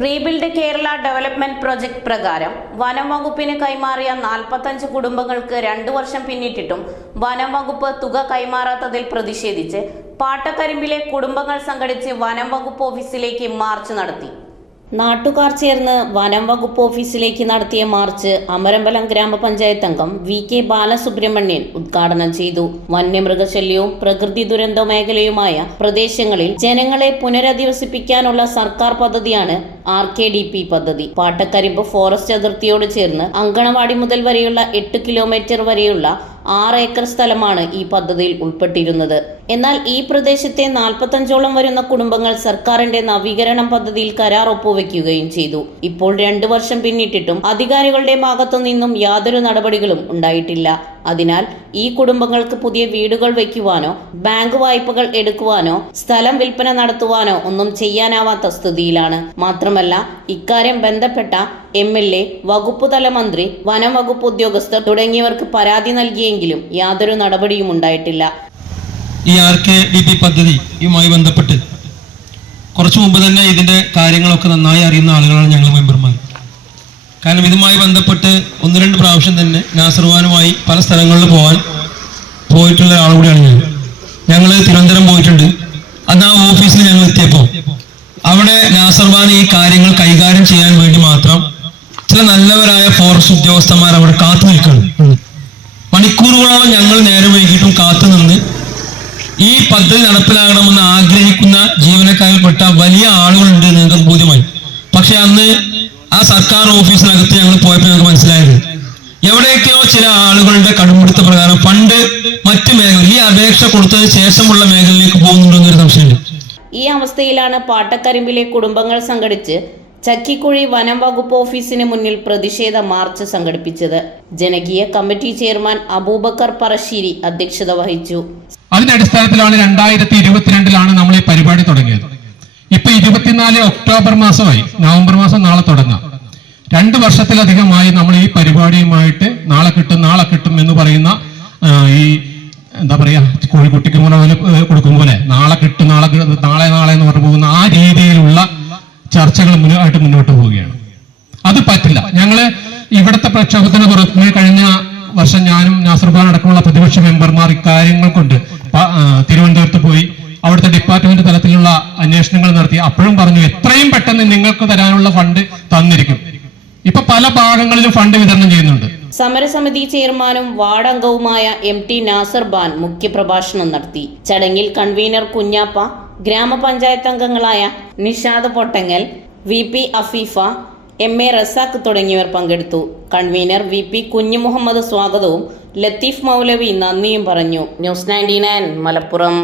Rebuild Kerala development project പ്രകാരം വനം വകുപ്പിന് കൈമാറിയ 45 കുടുംബങ്ങൾക്ക് 2 വർഷം പിന്നിട്ടിട്ടും വനം വകുപ്പ് തുക കൈമാറാത്തതിൽ പ്രതിഷേധിച്ച് പാട്ടക്കരിമ്പിലെ കുടുംബങ്ങൾ സംഘടിച്ച് വനം വകുപ്പ് ഓഫീസിലേക്ക് മാർച്ച് നടത്തി. നാട്ടുകാർ ചേർന്ന് വനം വകുപ്പ് ഓഫീസിലേക്ക് നടത്തിയ മാർച്ച് അമരമ്പലം ഗ്രാമപഞ്ചായത്ത് അംഗം വി.കെ. ബാലസുബ്രഹ്മണ്യൻ ഉദ്ഘാടനം ചെയ്തു. വന്യമൃഗശല്യവും പ്രകൃതി ദുരന്ത മേഖലയുമായ പ്രദേശങ്ങളിൽ ജനങ്ങളെ പുനരധിവസിപ്പിക്കാനുള്ള സർക്കാർ പദ്ധതിയാണ് RKDP പദ്ധതി. പാട്ടക്കരിമ്പ് ഫോറസ്റ്റ് അതിർത്തിയോട് ചേർന്ന് അങ്കണവാടി മുതൽ വരെയുള്ള 8 കിലോമീറ്റർ വരെയുള്ള 6 ഏക്കർ സ്ഥലമാണ് ഈ പദ്ധതിയിൽ ഉൾപ്പെട്ടിരുന്നത്. എന്നാൽ ഈ പ്രദേശത്തെ 45ഓളം വരുന്ന കുടുംബങ്ങൾ സർക്കാരിന്റെ നവീകരണം പദ്ധതിയിൽ കരാർ ഒപ്പുവെക്കുകയും ചെയ്തു. ഇപ്പോൾ 2 വർഷം പിന്നിട്ടിട്ടും അധികാരികളുടെ ഭാഗത്തു നിന്നും യാതൊരു നടപടികളും ഉണ്ടായിട്ടില്ല. അതിനാൽ ഈ കുടുംബങ്ങൾക്ക് പുതിയ വീടുകൾ വയ്ക്കുവാനോ ബാങ്ക് വായ്പകൾ എടുക്കുവാനോ സ്ഥലം വിൽപ്പന നടത്തുവാനോ ഒന്നും ചെയ്യാനാവാത്ത സ്ഥിതിയിലാണ്. മാത്രമല്ല ഇക്കാര്യം ബന്ധപ്പെട്ട MLA, വകുപ്പുതല മന്ത്രി, വനം വകുപ്പ് ഉദ്യോഗസ്ഥർ തുടങ്ങിയവർക്ക് പരാതി നൽകിയെങ്കിലും യാതൊരു നടപടിയും ഉണ്ടായിട്ടില്ല. ഈ RKDP പദ്ധതിയുമായി ബന്ധപ്പെട്ട് കുറച്ചു മുമ്പ് തന്നെ ഇതിന്റെ കാര്യങ്ങളൊക്കെ നന്നായി അറിയുന്ന ആളുകളാണ് ഞങ്ങൾ മെമ്പർമാർ. കാരണം ഇതുമായി ബന്ധപ്പെട്ട് 1-2 പ്രാവശ്യം തന്നെ നാസർവാനുമായി പല സ്ഥലങ്ങളിൽ പോയിട്ടുള്ള ആൾ കൂടിയാണ് ഞങ്ങൾ തിരുവനന്തപുരം പോയിട്ടുണ്ട്. അന്ന് ആ ഓഫീസിൽ ഞങ്ങൾ എത്തിയപ്പോൾ അവിടെ നാസർവാൻ ഈ കാര്യങ്ങൾ കൈകാര്യം ചെയ്യാൻ വേണ്ടി മാത്രം ചില നല്ലവരായ ഫോറസ്റ്റ് ഉദ്യോഗസ്ഥന്മാർ അവിടെ കാത്തു നിൽക്കണം. മണിക്കൂറുകളോളം ഞങ്ങൾ നേരം വൈകിട്ടും കാത്തു നിന്ന് ഈ പദ്ധതി നടപ്പിലാകണമെന്ന് ആഗ്രഹിക്കുന്ന ജീവനക്കാരിൽപ്പെട്ട വലിയ ആളുകളുണ്ട് നിങ്ങൾക്ക് ബോധ്യമായി. പക്ഷെ അന്ന് ആ സർക്കാർ ഓഫീസിനകത്ത് ഞങ്ങൾ പോയപ്പോൾ ഞങ്ങൾക്ക് മനസ്സിലായത് എവിടെയൊക്കെയോ ചില ആളുകളുടെ കടുംപിടുത്ത പ്രകാരം ഫണ്ട് മറ്റു മേഖല ഈ അപേക്ഷ കൊടുത്തതിന് ശേഷമുള്ള മേഖലയിലേക്ക് പോകുന്നുണ്ടെന്നൊരു സംശയമുണ്ട്. ഈ അവസ്ഥയിലാണ് പാട്ടക്കരിമ്പിലെ കുടുംബങ്ങൾ സംഘടിച്ച് ചക്കിക്കുഴി വനം വകുപ്പ് ഓഫീസിന് മുന്നിൽ പ്രതിഷേധ മാർച്ച് സംഘടിപ്പിച്ചത്. ജനകീയ കമ്മിറ്റി ചെയർമാൻ അബൂബക്കർ പറശ്ശേരി അധ്യക്ഷത വഹിച്ചു. അതിന്റെ അടിസ്ഥാനത്തിലാണ് 2022 നമ്മൾ ഈ പരിപാടി തുടങ്ങിയത്. ഇപ്പൊ 24 ഒക്ടോബർ മാസമായി, നവംബർ മാസം നാളെ തുടങ്ങാം. 2 വർഷത്തിലധികമായി നമ്മൾ ഈ പരിപാടിയുമായിട്ട് നാളെ കിട്ടും എന്ന് പറയുന്ന ഈ എന്താ പറയാ കോഴിക്കുട്ടിക്ക് കൊടുക്കും പോലെ നാളെ എന്ന് പറഞ്ഞു പോകുന്ന ആ രീതിയിലുള്ള ചർച്ചകൾ മുന്നോട്ട് പോവുകയാണ്. അത് പറ്റില്ല. ഞങ്ങള് ഇവിടുത്തെ പ്രക്ഷോഭത്തിന് പുറമെ കഴിഞ്ഞ വർഷം ഞാനും നാസർബാൻ അടക്കമുള്ള പ്രതിപക്ഷ മെമ്പർമാർ ഇക്കാര്യങ്ങൾ കൊണ്ട് തിരുവനന്തപുരത്ത് പോയി അവിടുത്തെ ഡിപ്പാർട്ട്മെന്റ് തലത്തിലുള്ള അന്വേഷണങ്ങൾ നടത്തി. അപ്പോഴും പറഞ്ഞു എത്രയും പെട്ടെന്ന് നിങ്ങൾക്ക് തരാനുള്ള ഫണ്ട് തന്നിരിക്കും. ഇപ്പൊ പല ഭാഗങ്ങളിലും ഫണ്ട് വിതരണം ചെയ്യുന്നുണ്ട്. സമരസമിതി ചെയർമാനും വാർഡ് അംഗവുമായ MT നാസർബാൻ മുഖ്യപ്രഭാഷണം നടത്തി. ചടങ്ങിൽ കൺവീനർ കുഞ്ഞാപ്പ, ഗ്രാമപഞ്ചായത്ത് അംഗങ്ങളായ നിഷാദ് പൊട്ടങ്ങൽ, VP അഫീഫ, MA റസാഖ് തുടങ്ങിയവർ പങ്കെടുത്തു. കൺവീനർ VP കുഞ്ഞു മുഹമ്മദ് സ്വാഗതവും ലത്തീഫ് മൗലവി നന്ദിയും പറഞ്ഞു. ന്യൂസ് 99 മലപ്പുറം.